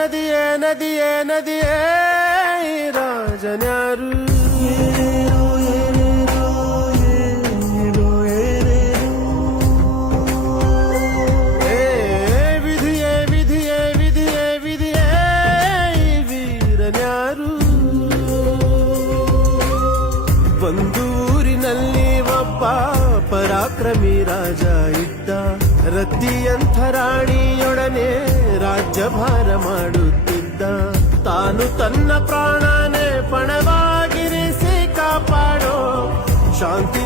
ನದಿಯೇ ನದಿಯೇ ನದಿಯೇ ರಾಜನ್ಯಾರು ವಿಧಿಯೇ ವಿಧಿಯೇ ವಿಧಿಯೇ ವಿಧಿಯೇ ವೀರನ್ಯಾರು ಒಂದು ಊರಿನಲ್ಲಿ ಒಬ್ಬ ಪರಾಕ್ರಮಿ ರಾಜ ಇದ್ದ ರತಿಯಂಥ ರಾಣಿಯೊಡನೆ ರಾಜ್ಯಭಾರ ಮಾಡುತ್ತಿದ್ದ ತಾನು ತನ್ನ ಪ್ರಾಣನೇ ಪಣವಾಗಿರಿಸಿ ಕಾಪಾಡೋ ಶಾಂತಿ